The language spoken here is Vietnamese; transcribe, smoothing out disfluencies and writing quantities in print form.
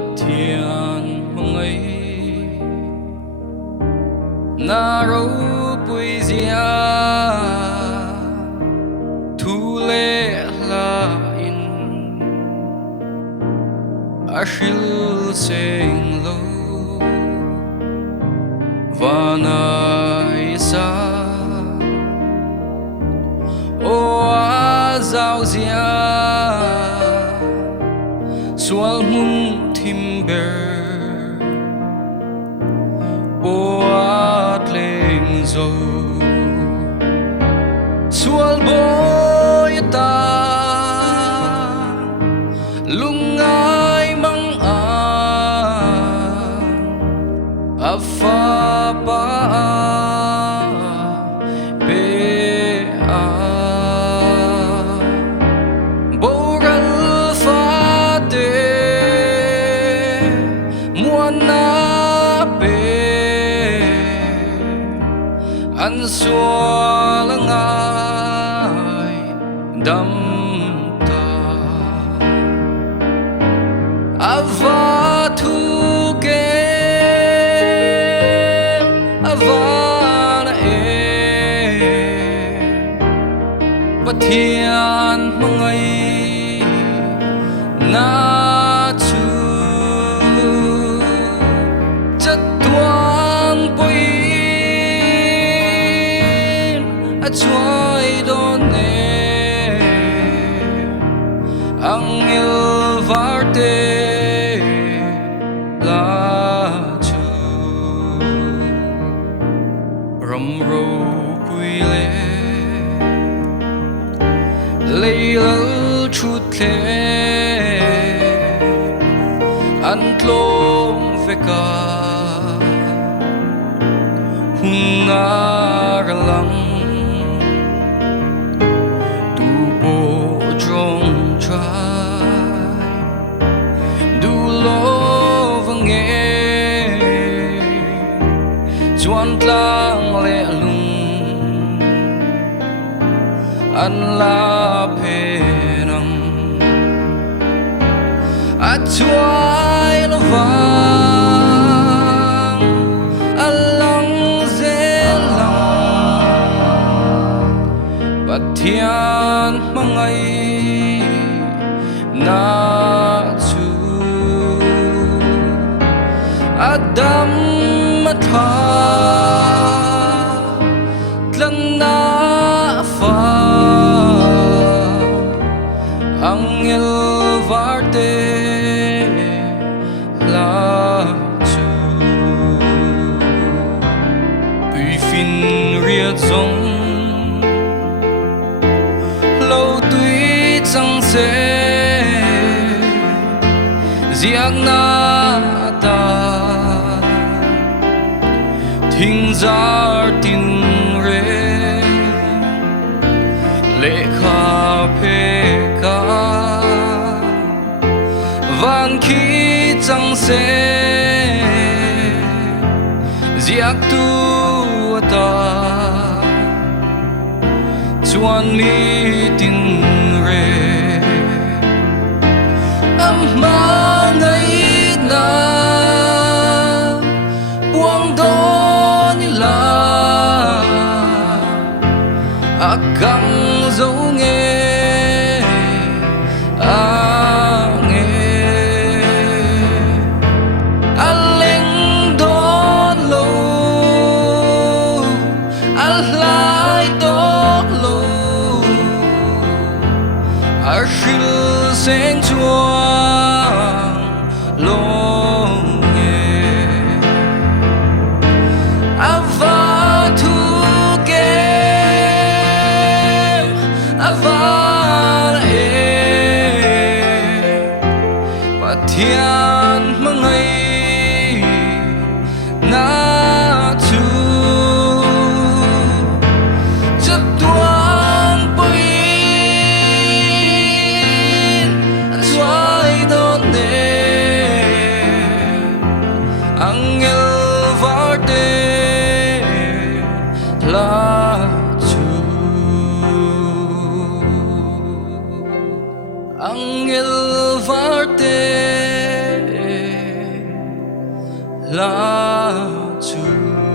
Pathian mangai na ro poesia thu le la in ashil sing lo vana isa o azau zia sual mun timber boat leng zo sual boy ta lungai mang afa pa be a boral fa de muana be an sualangai dam ta ava thu ke avana e pathian mangai na chu chatuang poi chuai don ne angel varte la chu ram ro pui le lal chut the an tlom veka hungar lang chuan tlang le lung an la phe nang a chuai lo vang a lang zelang pathian mangai na chu adam tha tlan na fa angel varte la chu tùy fin riết giống lâu tùy chẳng sẽ giặc na ta thinh giar tin re lệ kha phê ca van khi chẳng sẽ giặc tu ta chuan mi tin re amma ngai na buang do akang dấu nghe nghe aleng đón lâu alai đón lâu ashil sen chuang long nghe ava thu pathian mangai na chu chatuang poi chuai don ne angel varte la chu angel varte lá chu